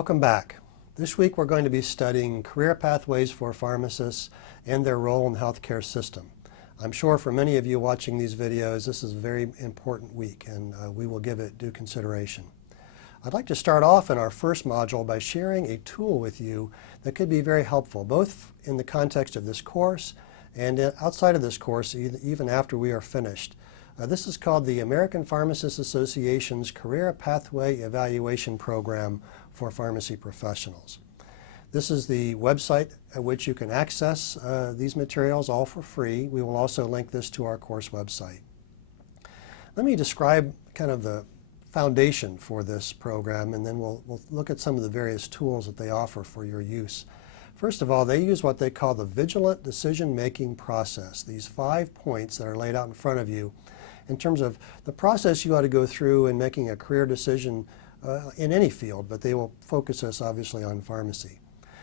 Welcome back. This week we're going to be studying career pathways for pharmacists and their role in the healthcare system. I'm sure for many of you watching these videos this is a very important week and we will give it due consideration. I'd like to start off in our first module by sharing a tool with you that could be very helpful both in the context of this course and outside of this course even after we are finished. This is called the American Pharmacists Association's Career Pathway Evaluation Program for Pharmacy Professionals. This is the website at which you can access these materials all for free. We will also link this to our course website. Let me describe kind of the foundation for this program, and then we'll look at some of the various tools that they offer for your use. First of all, they use what they call the vigilant decision-making process, these 5 points that are laid out in front of you in terms of the process you ought to go through in making a career decision in any field, but they will focus us obviously on pharmacy.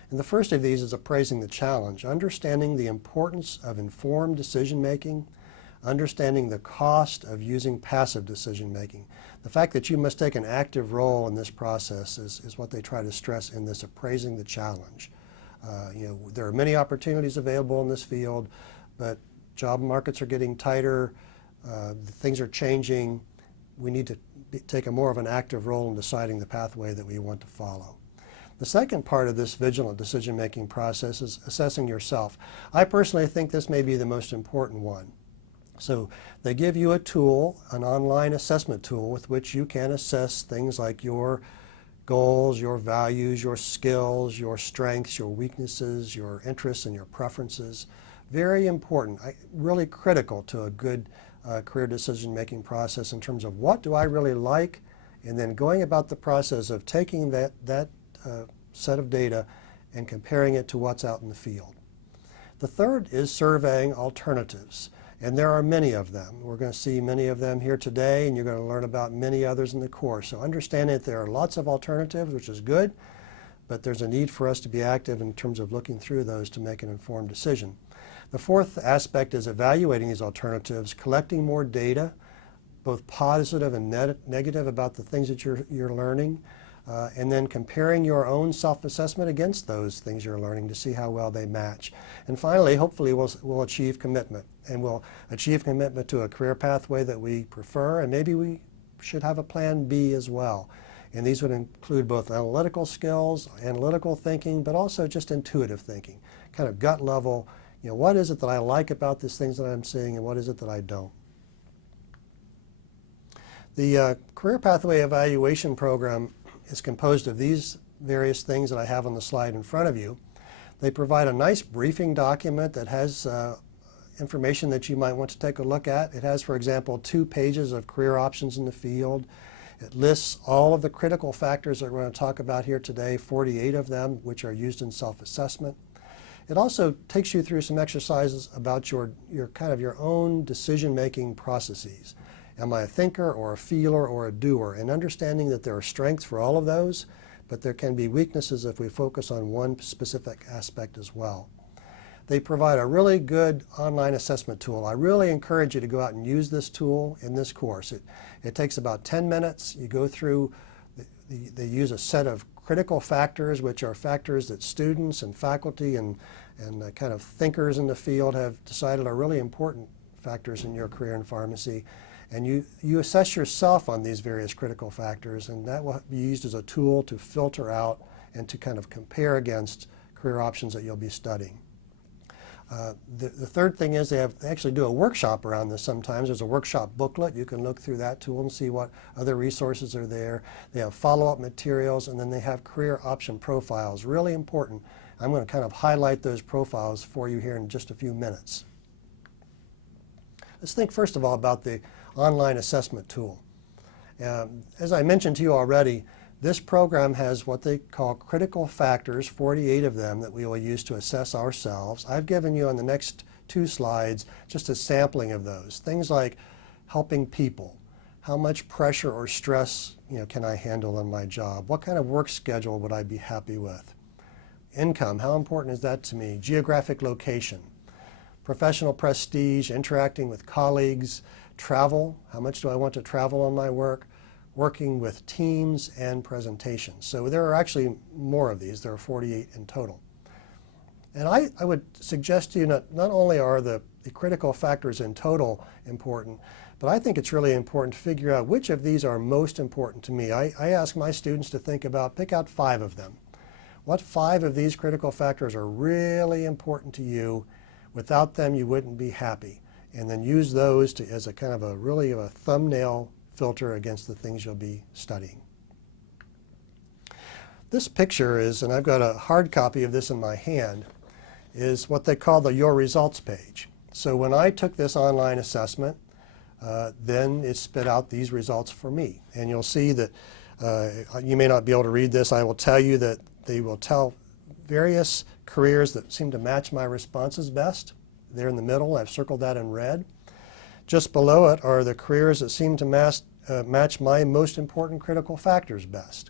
And the first of these is appraising the challenge, understanding the importance of informed decision-making, understanding the cost of using passive decision-making. The fact that you must take an active role in this process is what they try to stress in this appraising the challenge. There are many opportunities available in this field, but job markets are getting tighter, things are changing. We need to take a more of an active role in deciding the pathway that we want to follow. The second part of this vigilant decision-making process is assessing yourself. I personally think this may be the most important one. So they give you a tool, an online assessment tool, with which you can assess things like your goals, your values, your skills, your strengths, your weaknesses, your interests, and your preferences. Very important, really critical to a good career decision-making process in terms of what do I really like, and then going about the process of taking that set of data and comparing it to what's out in the field. The third is surveying alternatives, and there are many of them. We're going to see many of them here today, and you're going to learn about many others in the course. So understand that there are lots of alternatives, which is good, but there's a need for us to be active in terms of looking through those to make an informed decision. The fourth aspect is evaluating these alternatives, collecting more data, both positive and negative about the things that you're learning, and then comparing your own self-assessment against those things you're learning to see how well they match. And finally, hopefully we'll achieve commitment, and we'll achieve commitment to a career pathway that we prefer, and maybe we should have a plan B as well. And these would include both analytical skills, analytical thinking, but also just intuitive thinking, kind of gut level. What is it that I like about these things that I'm seeing, and what is it that I don't? The Career Pathway Evaluation Program is composed of these various things that I have on the slide in front of you. They provide a nice briefing document that has information that you might want to take a look at. It has, for example, 2 pages of career options in the field. It lists all of the critical factors that we're going to talk about here today, 48 of them, which are used in self-assessment. It also takes you through some exercises about your own decision-making processes. Am I a thinker or a feeler or a doer? And understanding that there are strengths for all of those, but there can be weaknesses if we focus on one specific aspect as well. They provide a really good online assessment tool. I really encourage you to go out and use this tool in this course. It takes about 10 minutes. You go through, they use a set of critical factors, which are factors that students and faculty and kind of thinkers in the field have decided are really important factors in your career in pharmacy. And you assess yourself on these various critical factors, and that will be used as a tool to filter out and to kind of compare against career options that you'll be studying. The third thing is they actually do a workshop around this sometimes. There's a workshop booklet. You can look through that tool and see what other resources are there. They have follow-up materials, and then they have career option profiles. Really important. I'm going to kind of highlight those profiles for you here in just a few minutes. Let's think first of all about the online assessment tool. As I mentioned to you already, this program has what they call critical factors, 48 of them that we will use to assess ourselves. I've given you on the next 2 slides just a sampling of those. Things like helping people. How much pressure or stress can I handle in my job? What kind of work schedule would I be happy with? Income, how important is that to me? Geographic location. Professional prestige, interacting with colleagues. Travel, how much do I want to travel on my work? working with teams, and presentations. So there are actually more of these. There are 48 in total. And I would suggest to you not only are the critical factors in total important, but I think it's really important to figure out which of these are most important to me. I ask my students to pick out 5 of them. What 5 of these critical factors are really important to you? Without them, you wouldn't be happy. And then use those as a kind of a thumbnail filter against the things you'll be studying. This picture is, and I've got a hard copy of this in my hand, is what they call the Your Results page. So when I took this online assessment, then it spit out these results for me. And you'll see that you may not be able to read this. I will tell you that they will tell various careers that seem to match my responses best. There in the middle, I've circled that in red. Just below it are the careers that seem to match my most important critical factors best.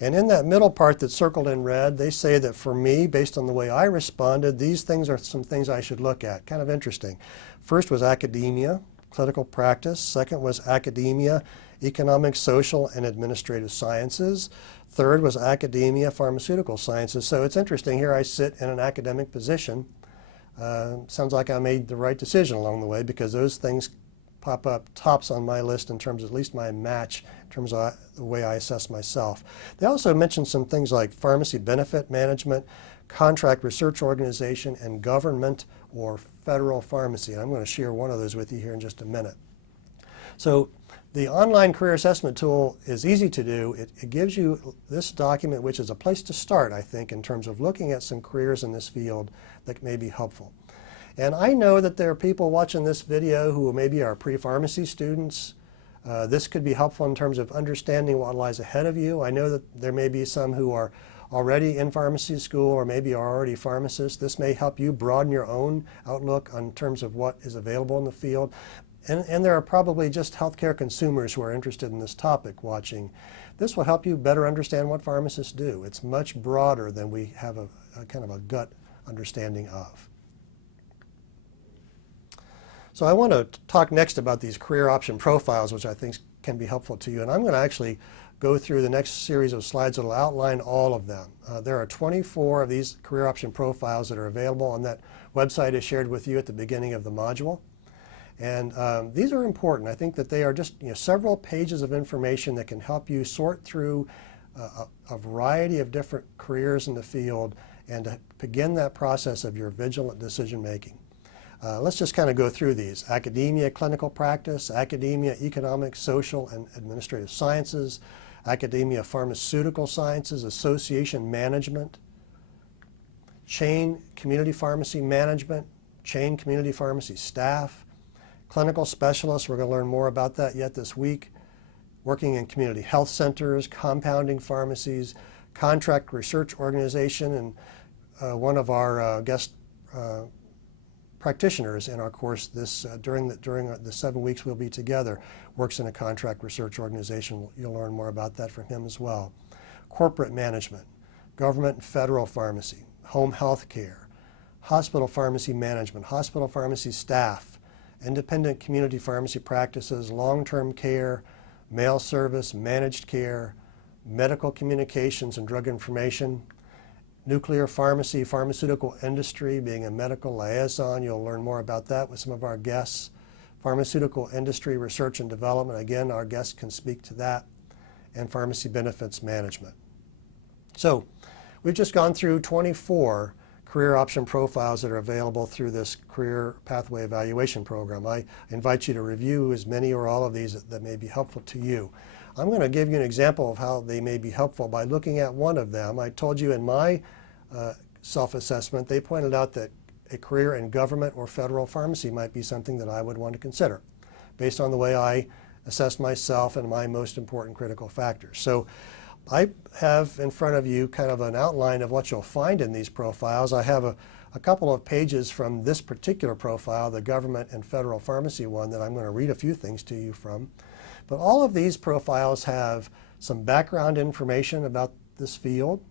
And in that middle part that's circled in red, they say that for me, based on the way I responded, these things are some things I should look at. Kind of interesting. First was academia, clinical practice. Second was academia, economic, social, and administrative sciences. Third was academia, pharmaceutical sciences. So it's interesting. Here I sit in an academic position. Sounds like I made the right decision along the way, because those things pop up tops on my list in terms of at least my match in terms of the way I assess myself. They also mentioned some things like pharmacy benefit management, contract research organization, and government or federal pharmacy. And I'm going to share one of those with you here in just a minute. So the online career assessment tool is easy to do. It gives you this document, which is a place to start, I think, in terms of looking at some careers in this field that may be helpful. And I know that there are people watching this video who maybe are pre-pharmacy students. This could be helpful in terms of understanding what lies ahead of you. I know that there may be some who are already in pharmacy school or maybe are already pharmacists. This may help you broaden your own outlook in terms of what is available in the field. And there are probably just healthcare consumers who are interested in this topic watching. This will help you better understand what pharmacists do. It's much broader than we have a kind of a gut understanding of. So I want to talk next about these career option profiles, which I think can be helpful to you. And I'm going to actually go through the next series of slides that will outline all of them. There are 24 of these career option profiles that are available on that website I shared with you at the beginning of the module. And these are important. I think that they are just several pages of information that can help you sort through a variety of different careers in the field and to begin that process of your vigilant decision making. Let's just kind of go through these. Academia, clinical practice, academia, economic, social, and administrative sciences, academia, pharmaceutical sciences, association management, chain community pharmacy management, chain community pharmacy staff, clinical specialists, we're going to learn more about that yet this week, working in community health centers, compounding pharmacies, contract research organization, and one of our guest practitioners in our course during the 7 weeks we'll be together works in a contract research organization. You'll learn more about that from him as well. Corporate management, government and federal pharmacy, home health care, hospital pharmacy management, hospital pharmacy staff, independent community pharmacy practices, long-term care, mail service, managed care, medical communications and drug information, nuclear pharmacy, pharmaceutical industry, being a medical liaison. You'll learn more about that with some of our guests. Pharmaceutical industry research and development. Again, our guests can speak to that. And pharmacy benefits management. So we've just gone through 24 career option profiles that are available through this career pathway evaluation program. I invite you to review as many or all of these that may be helpful to you. I'm going to give you an example of how they may be helpful by looking at one of them. I told you in my self-assessment, they pointed out that a career in government or federal pharmacy might be something that I would want to consider based on the way I assess myself and my most important critical factors. So I have in front of you kind of an outline of what you'll find in these profiles. I have a couple of pages from this particular profile, the government and federal pharmacy one, that I'm going to read a few things to you from. But all of these profiles have some background information about this field.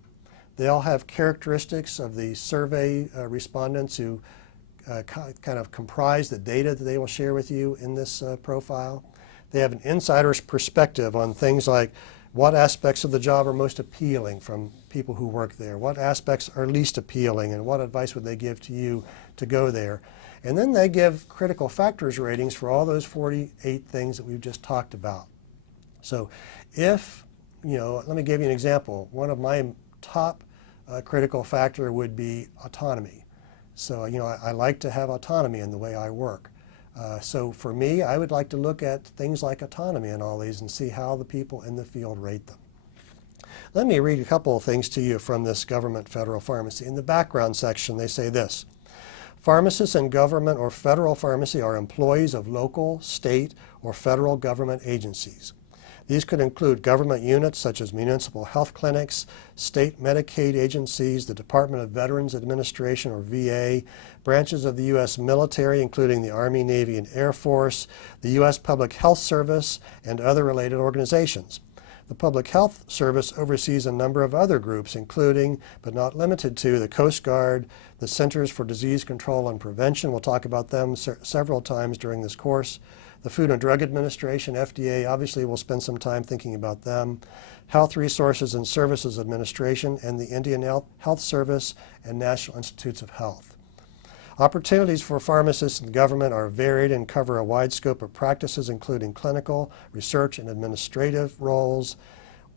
They all have characteristics of the survey respondents who kind of comprise the data that they will share with you in this profile. They have an insider's perspective on things like what aspects of the job are most appealing from people who work there, what aspects are least appealing, and what advice would they give to you to go there. And then they give critical factors ratings for all those 48 things that we've just talked about. So if, let me give you an example. One of my top critical factor would be autonomy. So, I like to have autonomy in the way I work. So for me, I would like to look at things like autonomy and all these and see how the people in the field rate them. Let me read a couple of things to you from this government federal pharmacy. In the background section, they say this: pharmacists in government or federal pharmacy are employees of local, state, or federal government agencies. These could include government units such as municipal health clinics, state Medicaid agencies, the Department of Veterans Administration or VA, branches of the U.S. military including the Army, Navy, and Air Force, the U.S. Public Health Service, and other related organizations. The Public Health Service oversees a number of other groups including, but not limited to, the Coast Guard, the Centers for Disease Control and Prevention. We'll talk about them several times during this course. The Food and Drug Administration, FDA, obviously we'll spend some time thinking about them. Health Resources and Services Administration, and the Indian Health Service and National Institutes of Health. Opportunities for pharmacists in government are varied and cover a wide scope of practices including clinical, research, and administrative roles.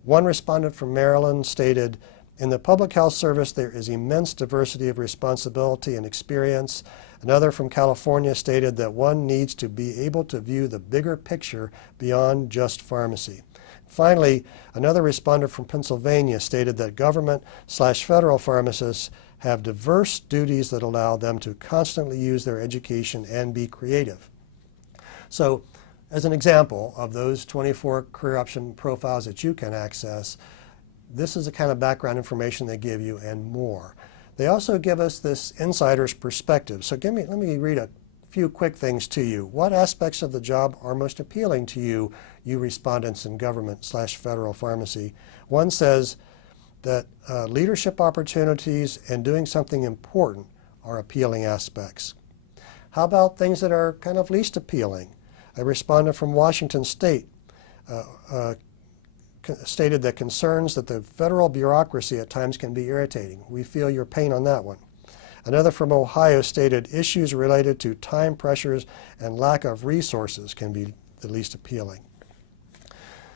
One respondent from Maryland stated, "In the Public Health Service there is immense diversity of responsibility and experience." Another from California stated that one needs to be able to view the bigger picture beyond just pharmacy. Finally, another respondent from Pennsylvania stated that government/federal pharmacists have diverse duties that allow them to constantly use their education and be creative. So, as an example of those 24 career option profiles that you can access, this is the kind of background information they give you and more. They also give us this insider's perspective. So let me read a few quick things to you. What aspects of the job are most appealing to you, you respondents in government/federal pharmacy? One says that leadership opportunities and doing something important are appealing aspects. How about things that are kind of least appealing? A respondent from Washington State stated that concerns that the federal bureaucracy at times can be irritating. We feel your pain on that one. Another from Ohio stated issues related to time pressures and lack of resources can be the least appealing.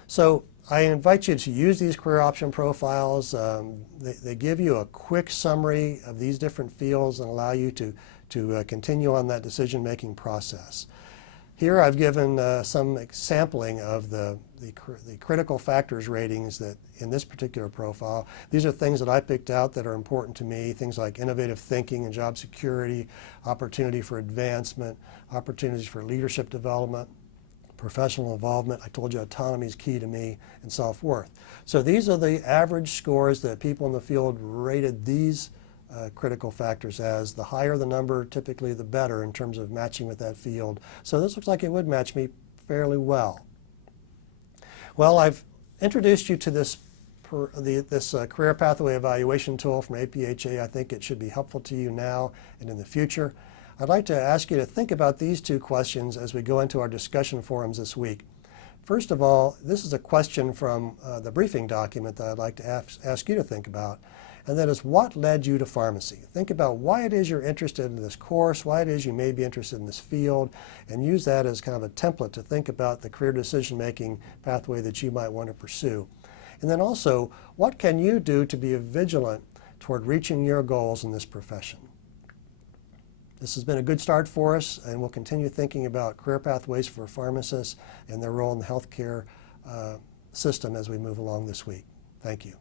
So I invite you to use these career option profiles. They give you a quick summary of these different fields and allow you to continue on that decision-making process. Here I've given some sampling of the critical factors ratings that in this particular profile. These are things that I picked out that are important to me, things like innovative thinking and job security, opportunity for advancement, opportunities for leadership development, professional involvement. I told you autonomy is key to me, and self-worth. So these are the average scores that people in the field rated these critical factors as. The higher the number, typically the better in terms of matching with that field. So this looks like it would match me fairly well. Well, I've introduced you to this career pathway evaluation tool from APhA. I think it should be helpful to you now and in the future. I'd like to ask you to think about these two questions as we go into our discussion forums this week. First of all, this is a question from the briefing document that I'd like to ask you to think about. And that is, what led you to pharmacy? Think about why it is you're interested in this course, why it is you may be interested in this field, and use that as kind of a template to think about the career decision-making pathway that you might want to pursue. And then also, what can you do to be vigilant toward reaching your goals in this profession? This has been a good start for us, and we'll continue thinking about career pathways for pharmacists and their role in the healthcare system as we move along this week. Thank you.